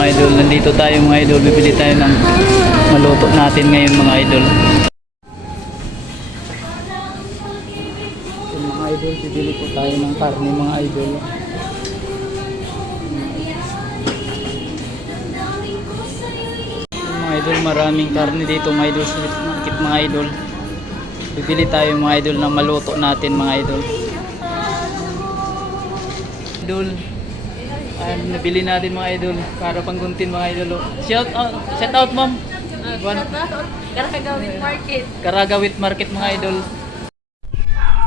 mga idol, nandito tayo mga idol, bibili tayo ng maluto natin ngayon mga idol. Yung mga idol, bibili po tayo ng karne mga idol. Yung mga idol, maraming karne dito mga idol, sa market mga idol. Bibili tayo mga idol na maluto natin mga idol. Idol, nabili natin mga idol para pangguntin mga idol. Shout out ma'am. Karagawit Market. Karagawit Market mga idol.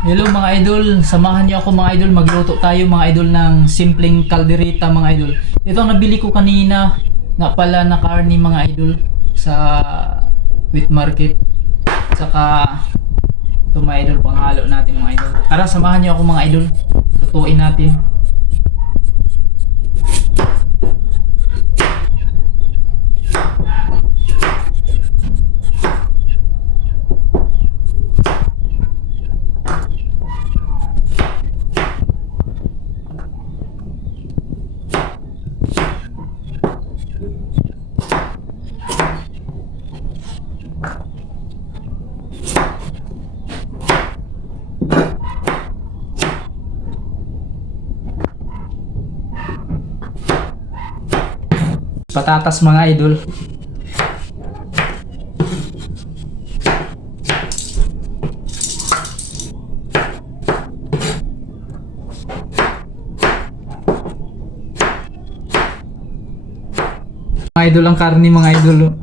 Hello mga idol, samahan niyo ako mga idol, magluto tayo mga idol ng simpleng kaldereta mga idol. Ito ang nabili ko kanina nga pala na karni mga idol sa wheat market. Saka ito mga idol, panghalo natin mga idol. Tara, samahan niyo ako mga idol, lutuin natin. Patatas mga idol. Mga idol ang karni mga idol.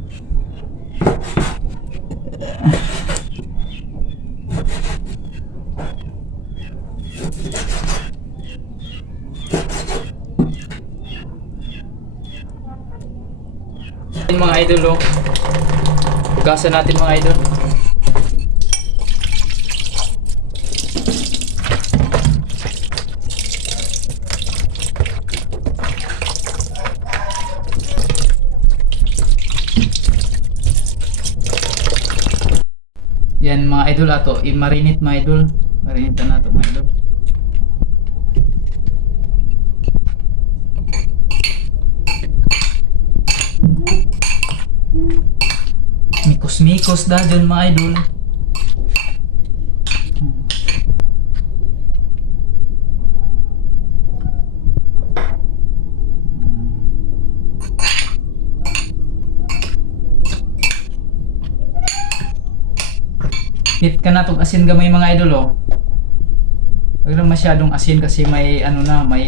Mga idol, hugasan natin mga idol. Yan mga idol, ato i-marinate mga idol. Marinate na nato mga idol. Mikos dah dyan mga idol. Hit ka na itong asin gamay mga idol oh. Huwag lang masyadong asin kasi may ano na, may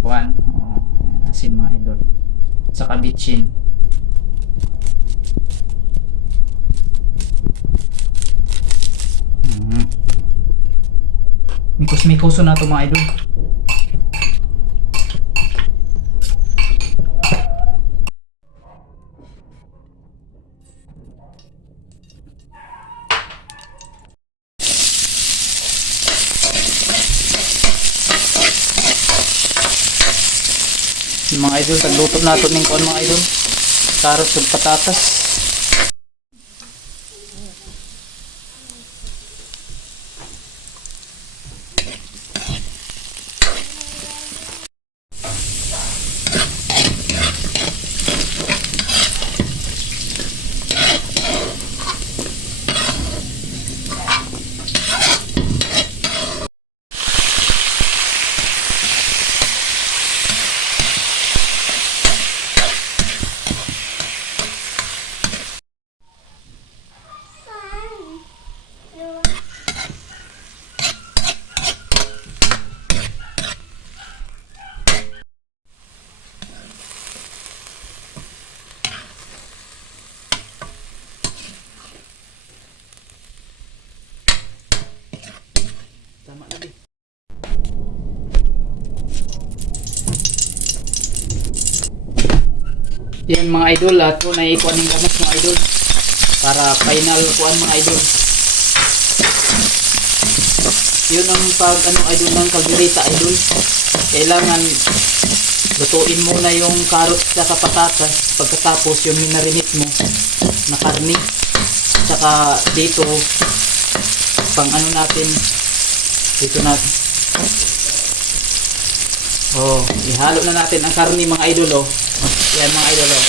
kuwan. Oh, asin mga idol. Saka bitchin. Mikos na ito mga idol. Yung mga idol, tagluto na ito ng kuwan mga idol. Carrots at patatas. Tama na di. Yan mga idol, ato na ikuan ng gamas mga idol para final kuan mga idol. Yun ang pag ano idol ng kaldereta idol. Kailangan lutuin muna yung carrots at patatas, pagkatapos yung minarinate mo na karne. Saka dito pang ano natin dito natin Oh, ihalo na natin ang karne mga idol oh. Yan mga idol oh.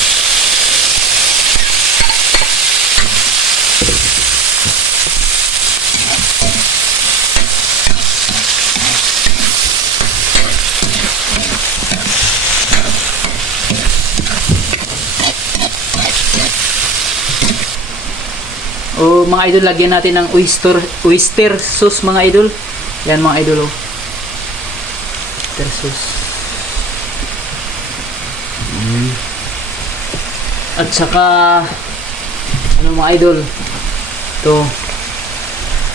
Oh, mga idol, lagyan natin ng oyster sauce mga idol. Yan mga idol oh. Oyster sauce. At saka ano mga idol? Ito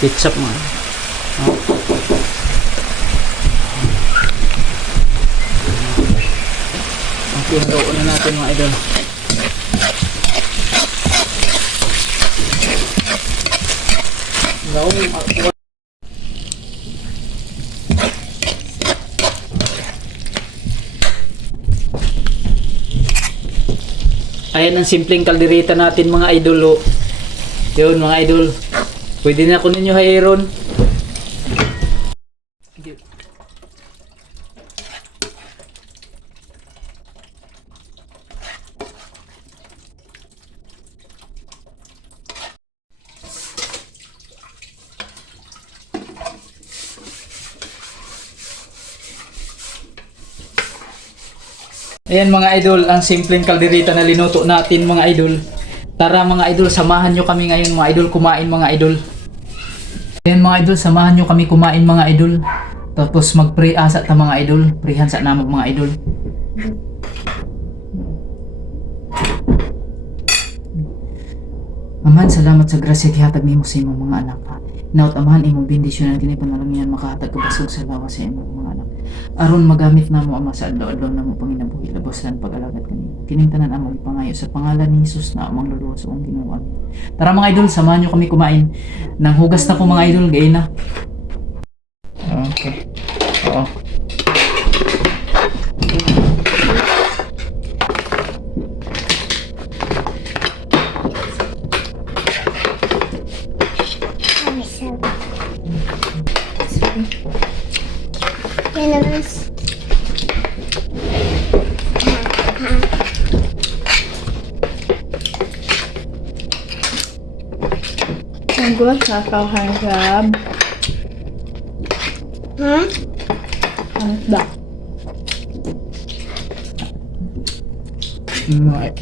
ketchup mga. Oh. Okay, haluan na natin mga idol. Ayan ang simpleng kaldereta natin mga idol. Yun mga idol. Pwede na kunin nyo hayron. Ayan mga idol, ang simpleng kaldereta na linuto natin mga idol. Tara mga idol, samahan nyo kami ngayon mga idol kumain mga idol. Ayan mga idol, samahan nyo kami kumain mga idol. Tapos mag-pray asa ta mga idol. Prayhan sa namog mga idol. Amahan, salamat sa grasya gihatag nimo sa imong mga anak. Naot amahan imong bendisyon kini panalangyan makahatag kabasog sa lawas sa imong mga anak. Aron magamit namo ama sa adlaw-adlaw namo panginabuhi labos lan pag-alagad kanimo. Kining tanan among ipangayo sa pangalan ni Hesus na among luluwas ug Ginoo. Tara mga idol, samahan niyo kami kumain. Nang hugas na ko mga idol, gay na. Okay. Oo. Gue kakao harap. Harap. Right.